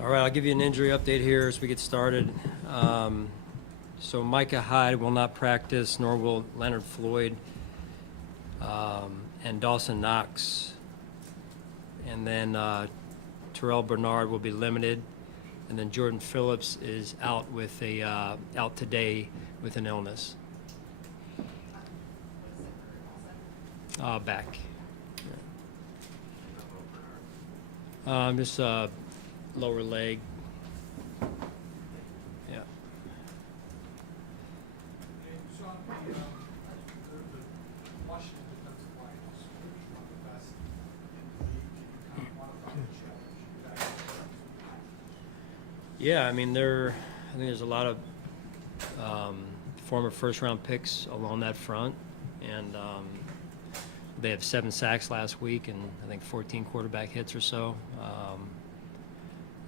All right, I'll give you an injury update here as we get started. So Micah Hyde will not practice, nor will Leonard Floyd and Dawson Knox. And then Terrell Bernard will be limited. And then Jordan Phillips is out out today with an illness. Back. Just lower leg. Yeah. Sean, the Washington defensive line is one of the best in the league. Can you kind of quantify the challenge you guys? Yeah, I mean, I think there's a lot of former first-round picks along that front, and they have 7 sacks last week and I think 14 quarterback hits or so.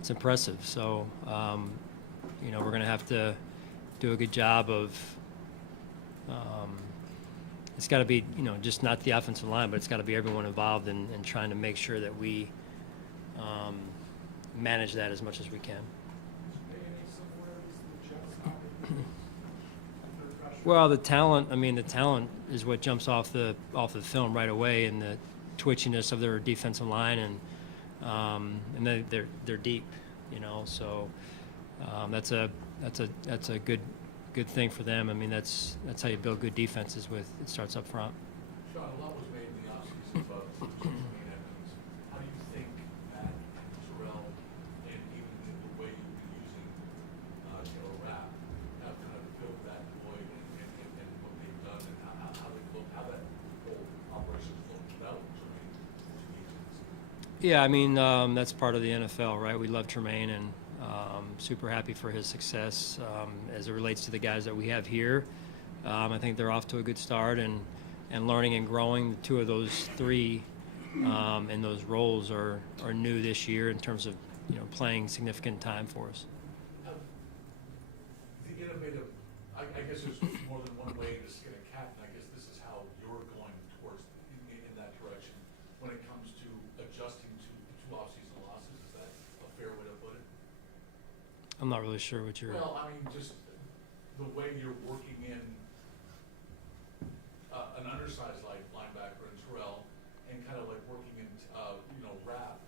It's impressive. So, we're going to have to do a good job of. It's got to be, just not the offensive line, but it's got to be everyone involved in trying to make sure that we manage that as much as we can. Well, the talent is what jumps off the film right away, and the twitchiness of their defensive line, and they're deep, So that's a good thing for them. I mean, that's how you build good defenses. It starts up front. Sean, a lot was made in the offseason about Jermaine Evans. How do you think that Terrell and even the way you've been using Rapp have kind of filled that void and what they've done and how they look, how that whole operation's looked without Jermaine? Yeah, I mean, that's part of the NFL, right? We love Tremaine and super happy for his success as it relates to the guys that we have here. I think they're off to a good start and learning and growing. 2 of those 3 in those roles are new this year in terms of playing significant time for us. The innovative, I guess there's more than one way to skin a cat, and I guess this is how you're going towards in that direction when it comes to adjusting to 2 off-season losses. Is that a fair way to put it? I'm not really sure what you're. Well, I mean, just the way you're working in an undersized like linebacker in Terrell, and kind of like working in Rapp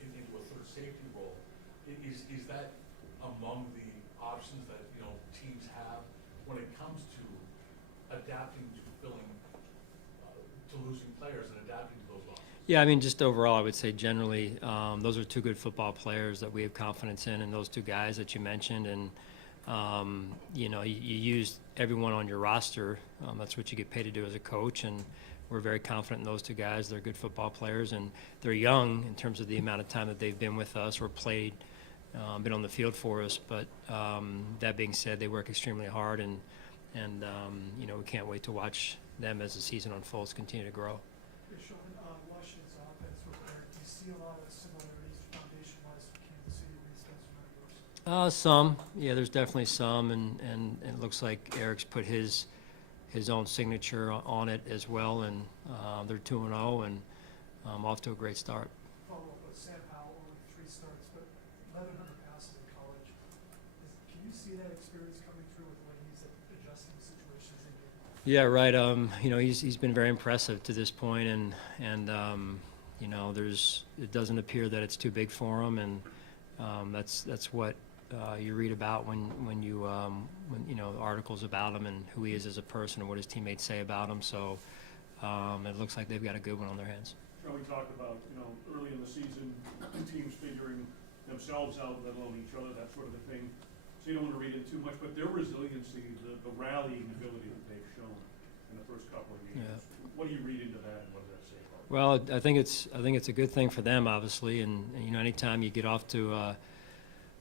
into a third safety role. Is that among the options that teams have when it comes to adapting to filling to losing players and adapting to those losses? Yeah, I mean, just overall, I would say generally, those are 2 good football players that we have confidence in, and those 2 guys that you mentioned. And, you use everyone on your roster. That's what you get paid to do as a coach, and we're very confident in those 2 guys. They're good football players, and they're young in terms of the amount of time that they've been with us or played, been on the field for us. But that being said, they work extremely hard, and we can't wait to watch them as the season unfolds continue to grow. Sean, Washington's offense with Eric, do you see a lot of similarities foundation-wise to Kansas City with these guys? Some. Yeah, there's definitely some, and it looks like Eric's put his own signature on it as well, and they're 2-0 and off to a great start. Follow up with Sam Howell, only 3 starts, but 1,100 passes in college. Can you see that experience coming through with the way he's adjusting the situations in game? Yeah, right. He's been very impressive to this point, and it doesn't appear that it's too big for him, and that's what you read about when articles about him and who he is as a person and what his teammates say about him. So it looks like they've got a good one on their hands. We talked about, early in the season, teams figuring themselves out, let alone each other, that sort of a thing. So you don't want to read in too much, but their resiliency, the rallying ability that they've shown in the first couple of games. Yeah. What do you read into that, and what does that say about it? Well, I think it's a good thing for them, obviously, and anytime you get off to a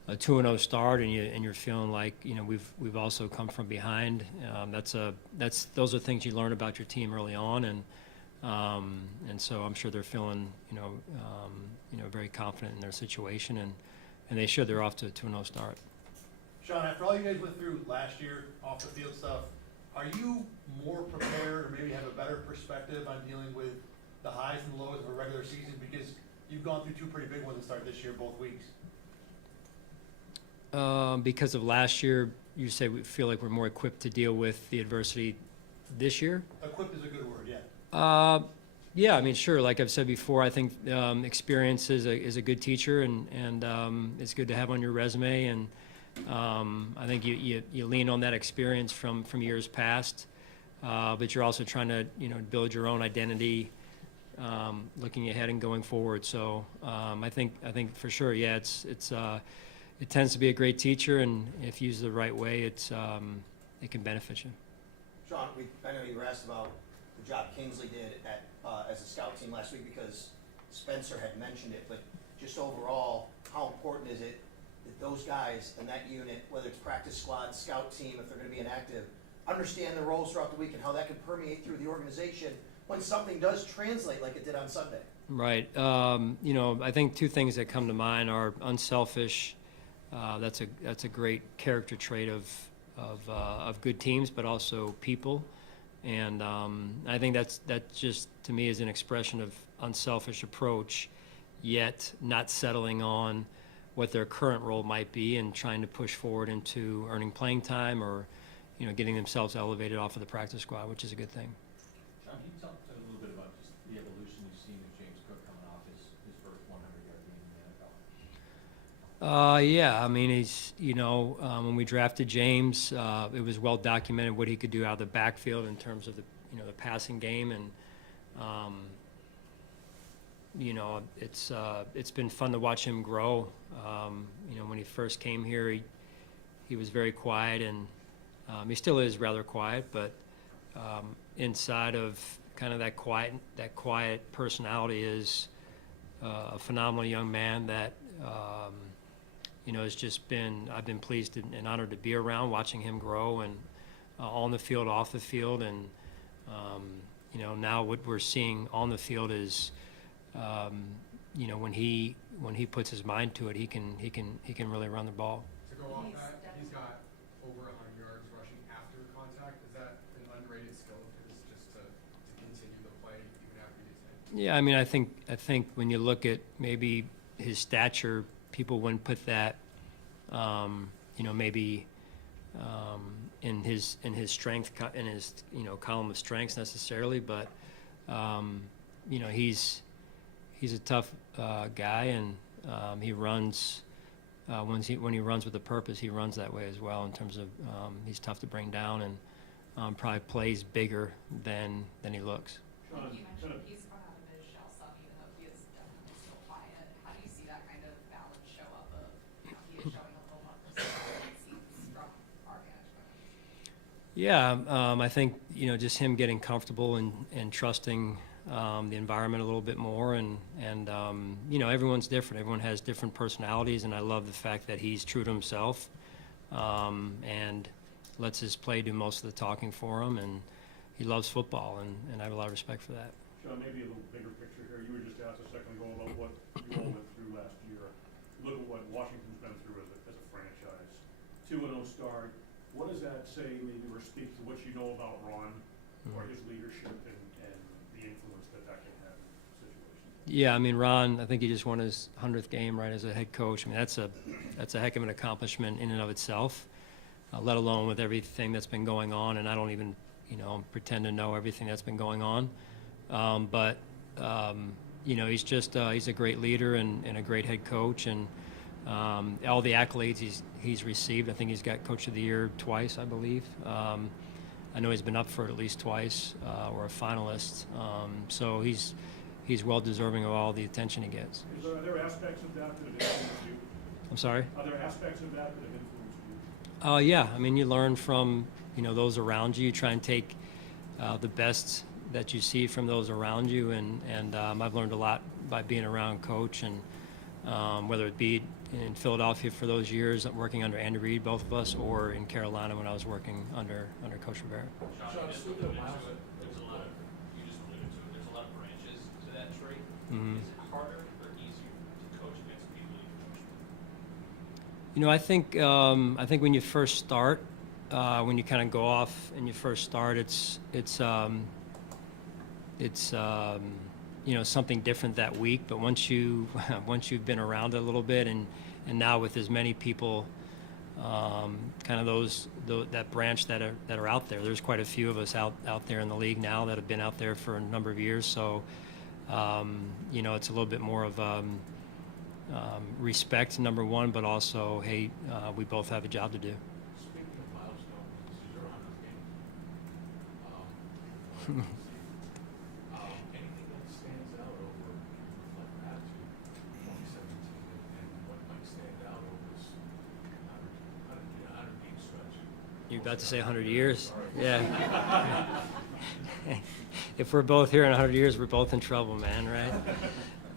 2-0 start and you're feeling like we've also come from behind. Those are things you learn about your team early on, and so I'm sure they're feeling very confident in their situation, and they should. They're off to a 2-0 start. Sean, after all you guys went through last year, off the field stuff, are you more prepared or maybe have a better perspective on dealing with the highs and lows of a regular season? Because you've gone through 2 pretty big ones to start this year, both weeks. Because of last year, you say we feel like we're more equipped to deal with the adversity this year? Equipped is a good word, yeah. Yeah, I mean, sure. Like I've said before, I think experience is a good teacher, and it's good to have on your resume. And I think you lean on that experience from years past, but you're also trying to build your own identity, looking ahead and going forward. So I think for sure, yeah, it tends to be a great teacher, and if used the right way, it can benefit you. Sean, I know you were asked about the job Kingsley did as a scout team last week because Spencer had mentioned it, but just overall, how important is it that those guys in that unit, whether it's practice squad, scout team, if they're going to be inactive, understand their roles throughout the week and how that can permeate through the organization when something does translate like it did on Sunday? Right. I think two things that come to mind are unselfish. That's a great character trait of good teams, but also people. And I think that just to me is an expression of unselfish approach, yet not settling on what their current role might be and trying to push forward into earning playing time or getting themselves elevated off of the practice squad, which is a good thing. Sean, can you talk a little bit about just the evolution you've seen of James Cook coming off his first 100-yard game in the NFL? Yeah, I mean, he's, when we drafted James, it was well documented what he could do out of the backfield in terms of the passing game. And, it's been fun to watch him grow. When he first came here, he was very quiet, and he still is rather quiet, but inside of kind of that quiet personality is a phenomenal young man that, I've been pleased and honored to be around, watching him grow and on the field, off the field. And, now what we're seeing on the field is, when he puts his mind to it, he can really run the ball. To go off that, he's got over 100 yards rushing after contact. Is that an underrated skill of his, just to continue the play even after he's in? Yeah, I mean, I think when you look at maybe his stature, people wouldn't put that, maybe in his strength, in his column of strengths necessarily, but he's a tough guy, and he runs when he runs with a purpose. He runs that way as well. In terms of he's tough to bring down, and probably plays bigger than he looks. Sean, You mentioned he's come out of his shell some, even though he is definitely still quiet. How do you see that kind of balance show up of, he is showing a little more personality, it seems, from our vantage point? Yeah, I think just him getting comfortable and trusting the environment a little bit more, and everyone's different. Everyone has different personalities, and I love the fact that he's true to himself and lets his play do most of the talking for him, and he loves football, and I have a lot of respect for that. Sean, maybe a little bigger picture here. You were just asked a second ago about what you all went through last year. Look at what Washington's been through as a franchise. 2-0 start. What does that say, maybe, or speak to what you know about Ron or his leadership and the influence that can have in situations? Yeah, I mean, Ron, I think he just won his 100th game, right, as a head coach. I mean, that's a heck of an accomplishment in and of itself, let alone with everything that's been going on, and I don't even pretend to know everything that's been going on. But he's a great leader and a great head coach, and all the accolades he's received. I think he's got Coach of the Year twice, I believe. I know he's been up for it at least twice, or a finalist. So he's well deserving of all the attention he gets. Are there aspects of that that have influenced you? I'm sorry? Are there aspects of that that have influenced you? Yeah, I mean, you learn from those around you. You try and take the best that you see from those around you, and I've learned a lot by being around Coach, and whether it be in Philadelphia for those years working under Andy Reid, both of us, or in Carolina when I was working under Coach Rivera. Sean, There's speaking of a Miles, lot of, you just alluded to it, there's a lot of branches to that trait. Mhm. Is it harder or easier to coach against people you coach with? I think when you first start, when you kind of go off and you first start, it's something different that week. But once you've been around it a little bit, and now with as many people kind of that branch that are out there. There's quite a few of us out there in the league now that have been out there for a number of years. So, it's a little bit more of respect, number one, but also, hey, we both have a job to do. Speaking of milestones, this is your 100th game. Anything that stands out over, like back to 2017 and what might stand out over this 100 game stretch? You're about to say 100 years? Sorry. Yeah. If we're both here in 100 years, we're both in trouble, man, right?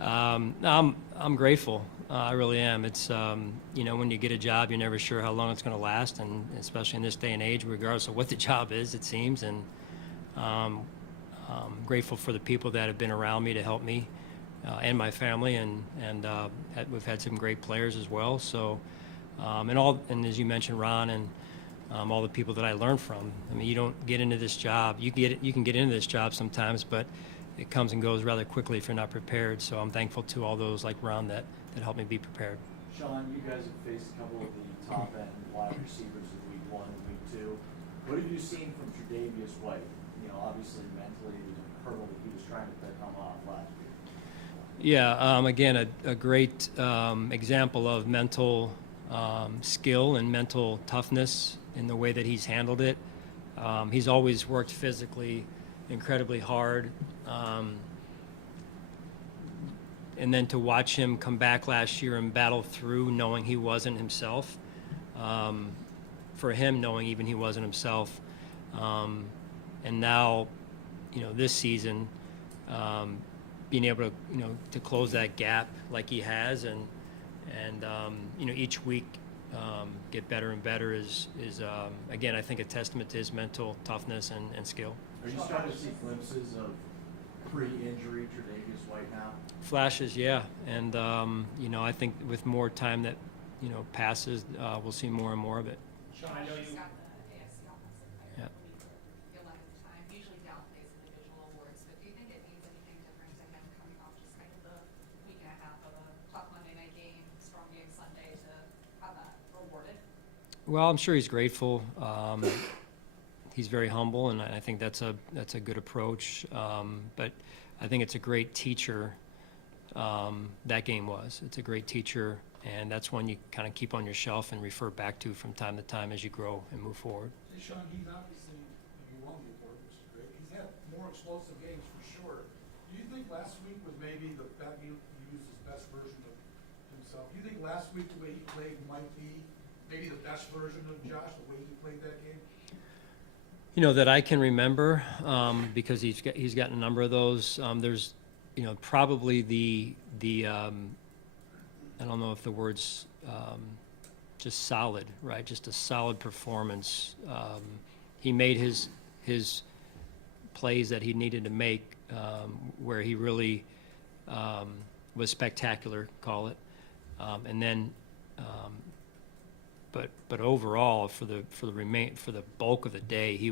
I'm grateful. I really am. It's, when you get a job, you're never sure how long it's going to last, and especially in this day and age, regardless of what the job is, it seems. And I'm grateful for the people that have been around me to help me and my family, and we've had some great players as well. So, and as you mentioned, Ron, and all the people that I learned from. I mean, you don't get into this job. You can get into this job sometimes, but it comes and goes rather quickly if you're not prepared. So I'm thankful to all those like Ron that helped me be prepared. Sean, you guys have faced a couple of the top end wide receivers in week 1 and week 2. What have you seen from Tre'Davious White? Obviously mentally the hurdle that he was trying to come off last week. Yeah, again, a great example of mental skill and mental toughness in the way that he's handled it. He's always worked physically incredibly hard. And then to watch him come back last year and battle through knowing he wasn't himself, for him knowing even he wasn't himself, and now, this season, being able to close that gap like he has, and each week get better and better is again, I think, a testament to his mental toughness and skill. Are you starting to see glimpses of pre-injury Tre'Davious White now? Flashes, yeah, and I think with more time that passes, we'll see more and more of it. Sean, I know you got the AFC Offensive Player of the Week for the 11th time. Usually downplays individual awards, but do you think it means anything different to him coming off just kind of the week and a half of a tough Monday night game, strong game Sunday, to have that rewarded? Well, I'm sure he's grateful. He's very humble, and I think that's a good approach. But I think it's a great teacher. That game was. It's a great teacher, and that's one you kind of keep on your shelf and refer back to from time to time as you grow and move forward. Hey, Sean, he's obviously, you won the award, which is great. He's had more explosive games for sure. Do you think last week was maybe that he used his best version of himself? Do you think last week the way he played might be maybe the best version of Josh, the way he played that game? That I can remember, because he's gotten a number of those. There's, probably the I don't know if the word's just solid, right? Just a solid performance. He made his plays that he needed to make, where he really was spectacular, call it, and then. But overall, for the bulk of the day, he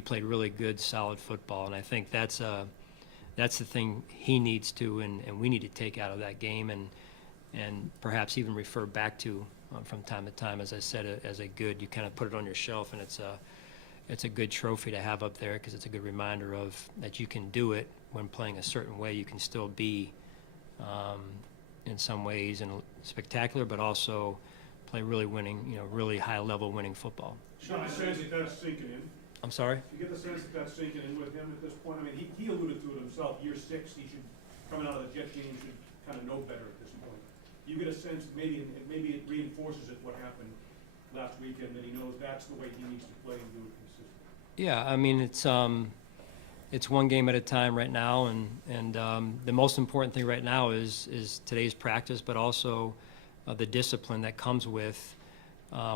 played really good, solid football, and I think that's the thing he needs to, and we need to take out of that game, and perhaps even refer back to from time to time. As I said, as a good, you kind of put it on your shelf, and it's a good trophy to have up there, because it's a good reminder of that you can do it when playing a certain way. You can still be in some ways and spectacular, but also play really winning, really high-level winning football. Sean, I sense that that's sinking in. I'm sorry? You get the sense that that's sinking in with him at this point? I mean, he alluded to it himself. Year 6, he should, coming out of the Jet game, should kind of know better at this point. You get a sense, maybe it reinforces it, what happened last weekend, that he knows that's the way he needs to play and do it consistently. Yeah, I mean, it's one game at a time right now, and the most important thing right now is today's practice, but also the discipline that comes with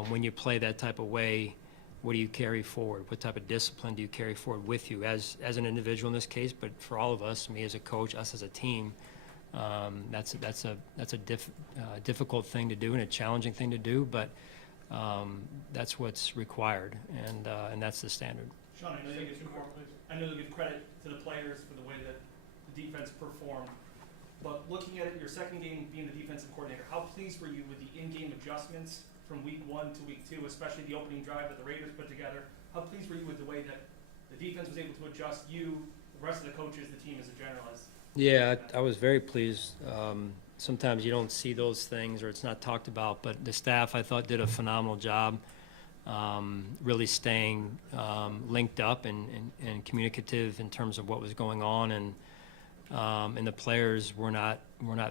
when you play that type of way. What do you carry forward? What type of discipline do you carry forward with you as an individual in this case, but for all of us, me as a coach, us as a team, that's a difficult thing to do and a challenging thing to do, but that's what's required, and that's the standard. Sean, I know you'll give credit to the players for the way that the defense performed, but looking at it, your second game being the defensive coordinator, how pleased were you with the in-game adjustments from week 1 to week 2, especially the opening drive that the Raiders put together. How pleased were you with the way that the defense was able to adjust you, the rest of the coaches, the team as a general? Yeah, I was very pleased. Sometimes you don't see those things or it's not talked about, but the staff, I thought, did a phenomenal job really staying linked up and communicative in terms of what was going on, and the players were not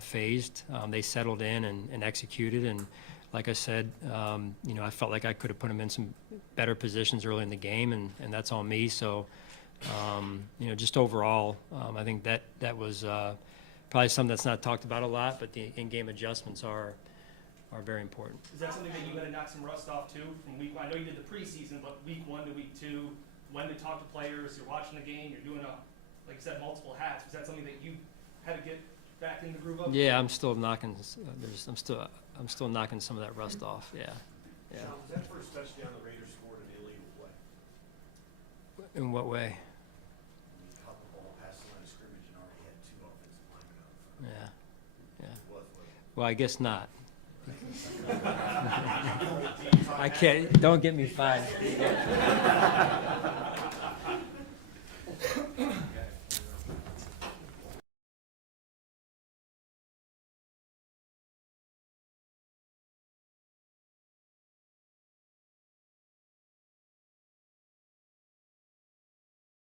phased. They settled in and executed, and like I said, I felt like I could have put them in some better positions early in the game, and that's on me. So, just overall, I think that was probably something that's not talked about a lot, but the in-game adjustments are very important. Is that something that you got to knock some rust off too from week 1? I know you did the preseason, but week 1 to week 2, when to talk to players, you're watching the game, you're doing like you said, multiple hats. Was that something that you had to get back in the groove of? Yeah, I'm still knocking. I'm still knocking some of that rust off. Yeah. Sean, was that first touchdown the Raiders scored an illegal play? In what way? He caught the ball past the line of scrimmage and already had 2 offensive linemen out in front. Yeah. It was, wasn't it? Well, I guess not. I can't. Don't get me fined.